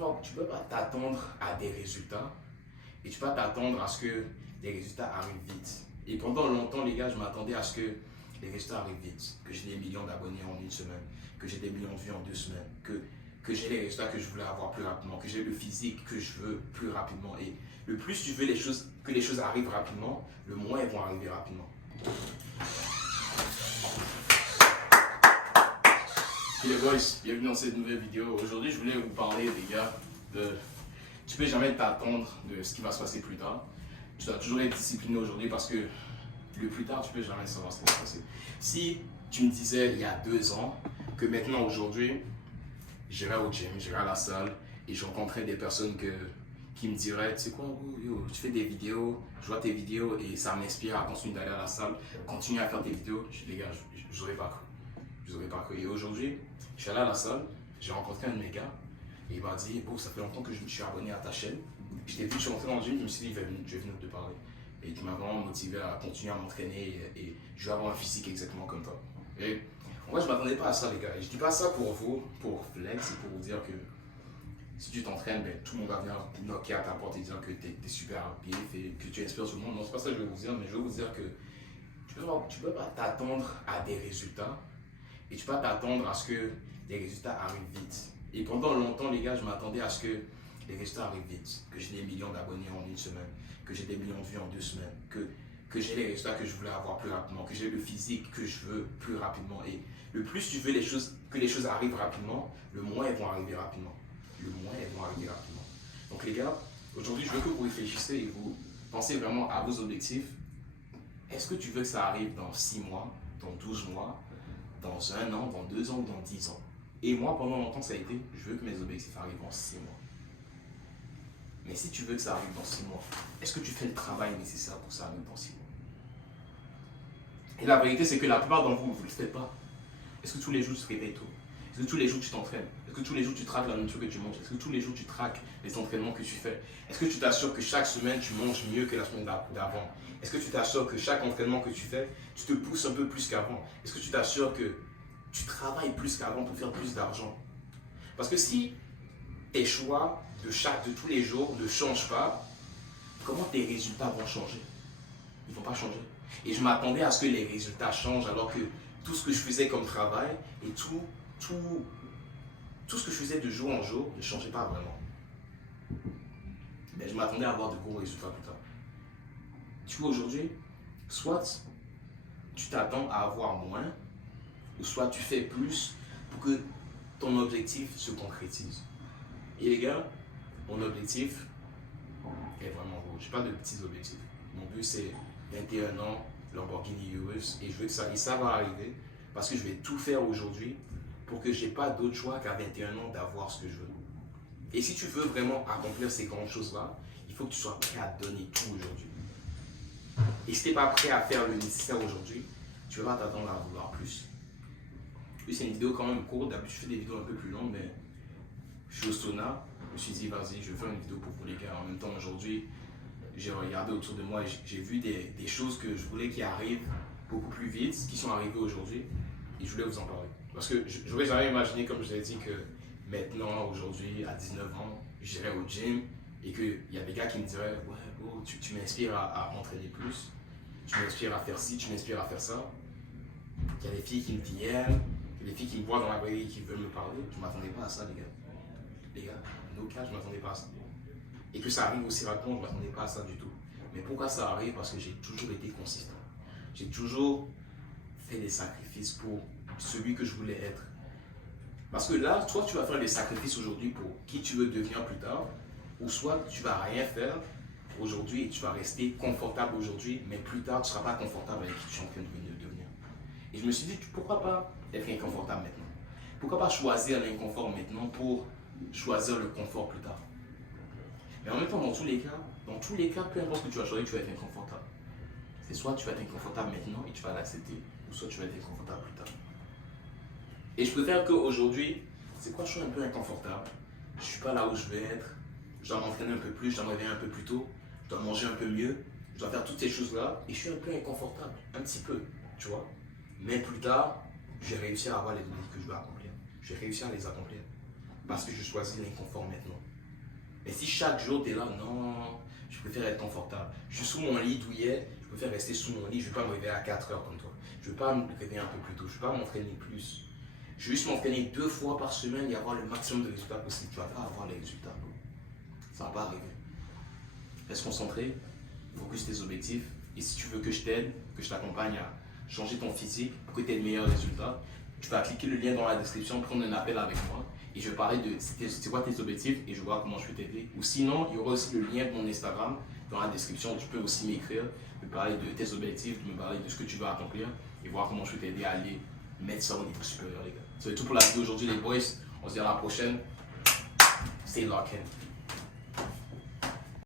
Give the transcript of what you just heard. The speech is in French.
peux pas t'attendre à des résultats et tu peux pas t'attendre à ce que les résultats arrivent vite. Et pendant longtemps, les gars, je m'attendais à ce que les résultats arrivent vite, que j'ai des millions d'abonnés en une semaine, que j'ai des millions de vues en 2 semaines, que j'ai les résultats que je voulais avoir plus rapidement, que j'ai le physique que je veux plus rapidement. Et le plus tu veux que les choses arrivent rapidement, le moins elles vont arriver rapidement. Hey les boys, bienvenue dans cette nouvelle vidéo. Aujourd'hui, je voulais vous parler, les gars, de tu peux jamais t'attendre de ce qui va se passer plus tard. Tu dois toujours être discipliné aujourd'hui parce que le plus tard, tu peux jamais savoir ce qui va se passer. Si tu me disais il y a 2 ans que maintenant, aujourd'hui, j'irais au gym, j'irais à la salle et je rencontrais des personnes qui me diraient, tu sais quoi, yo, tu fais des vidéos, je vois tes vidéos et ça m'inspire à continuer d'aller à la salle, continuer à faire tes vidéos, les gars, je n'aurais pas cru. Je n'aurais pas cru. Et aujourd'hui, je suis allé à la salle, j'ai rencontré un de mes gars et il m'a dit, bon, ça fait longtemps que je me suis abonné à ta chaîne. Je t'ai vu, je suis rentré dans le gym, je me suis dit, je vais venir te parler. Et tu m'as vraiment motivé à continuer à m'entraîner et je vais avoir un physique exactement comme toi. Et moi, je ne m'attendais pas à ça, les gars. Et je ne dis pas ça pour vous, pour flex, c'est pour vous dire que si tu t'entraînes, ben, tout le monde va venir knocker à ta porte et dire que tu es super rapide et que tu inspires tout le monde. Non, c'est pas ça que je vais vous dire, mais je vais vous dire que tu peux pas t'attendre à des résultats et tu peux pas t'attendre à ce que les résultats arrivent vite. Et pendant longtemps, les gars, je m'attendais à ce que les résultats arrivent vite, que j'ai des millions d'abonnés en une semaine, que j'ai des millions de vues en 2 semaines, que j'ai les résultats que je voulais avoir plus rapidement, que j'ai le physique que je veux plus rapidement. Et le plus tu veux que les choses arrivent rapidement, le moins elles vont arriver rapidement. Le moins elles vont arriver rapidement. Donc les gars, aujourd'hui, je veux que vous réfléchissiez et vous pensez vraiment à vos objectifs. Est-ce que tu veux que ça arrive dans 6 mois, dans 12 mois, dans 1 an, dans 2 ans ou dans 10 ans? Et moi, pendant longtemps, ça a été, je veux que mes objectifs arrivent en 6 mois. Mais si tu veux que ça arrive dans 6 mois, est-ce que tu fais le travail nécessaire pour que ça arrive dans 6 mois? Et la vérité, c'est que la plupart d'entre vous, vous ne le faites pas. Est-ce que tous les jours, tu te réveilles tôt? Est-ce que tous les jours, tu t'entraînes? Est-ce que tous les jours, tu traques la nourriture que tu manges? Est-ce que tous les jours, tu traques les entraînements que tu fais? Est-ce que tu t'assures que chaque semaine, tu manges mieux que la semaine d'avant? Est-ce que tu t'assures que chaque entraînement que tu fais, tu te pousses un peu plus qu'avant? Est-ce que tu t'assures que tu travailles plus qu'avant pour faire plus d'argent? Parce que si tes choix de tous les jours ne changent pas, comment tes résultats vont changer? Ils ne vont pas changer. Et je m'attendais à ce que les résultats changent alors que tout ce que je faisais comme travail et tout ce que je faisais de jour en jour ne changeait pas vraiment. Mais je m'attendais à avoir de gros résultats plus tard. Tu vois, aujourd'hui, soit tu t'attends à avoir moins, ou soit tu fais plus pour que ton objectif se concrétise. Et les gars, mon objectif est vraiment gros. Je n'ai pas de petits objectifs. Mon but, c'est 21 ans, Lamborghini Urus, et je veux que ça va arriver parce que je vais tout faire aujourd'hui pour que je n'ai pas d'autre choix qu'à 21 ans d'avoir ce que je veux. Et si tu veux vraiment accomplir ces grandes choses-là, il faut que tu sois prêt à donner tout aujourd'hui. Et si tu n'es pas prêt à faire le nécessaire aujourd'hui, tu vas t'attendre à vouloir plus. Oui, c'est une vidéo quand même courte. D'habitude, je fais des vidéos un peu plus longues, mais je suis au sauna. Je me suis dit, vas-y, je vais faire une vidéo pour vous, les gars. En même temps, aujourd'hui, j'ai regardé autour de moi et j'ai vu des choses que je voulais qui arrivent beaucoup plus vite, qui sont arrivées aujourd'hui. Et je voulais vous en parler. Parce que je n'aurais jamais imaginé, comme je l'ai dit, que maintenant, aujourd'hui, à 19 ans, j'irais au gym et qu'il y a des gars qui me diraient, ouais, bro, tu m'inspires à m'entraîner plus. Tu m'inspires à faire ci, tu m'inspires à faire ça. Il y a des filles qui me DM, des filles qui me voient dans la vraie vie qui veulent me parler. Je ne m'attendais pas à ça, les gars. Les gars, no cas, je ne m'attendais pas à ça. Et que ça arrive aussi rapidement, je ne m'attendais pas à ça du tout. Mais pourquoi ça arrive? Parce que j'ai toujours été consistant. J'ai toujours fait des sacrifices pour celui que je voulais être. Parce que là, toi, tu vas faire des sacrifices aujourd'hui pour qui tu veux devenir plus tard, ou soit tu ne vas rien faire aujourd'hui et tu vas rester confortable aujourd'hui, mais plus tard, tu ne seras pas confortable avec qui tu es en train de devenir. Et je me suis dit, pourquoi pas être inconfortable maintenant? Pourquoi pas choisir l'inconfort maintenant pour choisir le confort plus tard? Mais en même temps, dans tous les cas, peu importe ce que tu vas choisir, tu vas être inconfortable. C'est soit tu vas être inconfortable maintenant et tu vas l'accepter, ou soit tu vas être inconfortable plus tard. Et je préfère qu'aujourd'hui, c'est quoi, je suis un peu inconfortable. Je ne suis pas là où je vais être. Je dois m'entraîner un peu plus, je dois me réveiller un peu plus tôt, je dois manger un peu mieux, je dois faire toutes ces choses-là et je suis un peu inconfortable, un petit peu, tu vois. Mais plus tard, je vais réussir à avoir les objectifs que je veux accomplir. Je vais réussir à les accomplir. parce que je choisis l'inconfort maintenant. Mais si chaque jour tu es là, non, je préfère être confortable. Je suis sous mon lit douillet, je préfère rester sous mon lit, je ne vais pas me réveiller à 4 heures comme toi. Je ne vais pas me réveiller un peu plus tôt, je ne vais pas m'entraîner plus. Je vais juste m'entraîner 2 fois par semaine et avoir le maximum de résultats possible. Tu ne vas pas avoir les résultats. Ça ne va pas arriver. Reste concentré, focus tes objectifs. Et si tu veux que je t'aide, que je t'accompagne à changer ton physique pour que tu aies de meilleurs résultats, tu vas cliquer le lien dans la description, prendre un appel avec moi et je vais parler de c'est quoi tes objectifs et je vais voir comment je peux t'aider. Ou sinon, il y aura aussi le lien de mon Instagram dans la description. Tu peux aussi m'écrire, me parler de tes objectifs, me parler de ce que tu veux accomplir et voir comment je peux t'aider à aller mettre ça au niveau supérieur, les gars. C'est tout pour la vidéo aujourd'hui, les boys. On se dit à la prochaine. Stay locked in.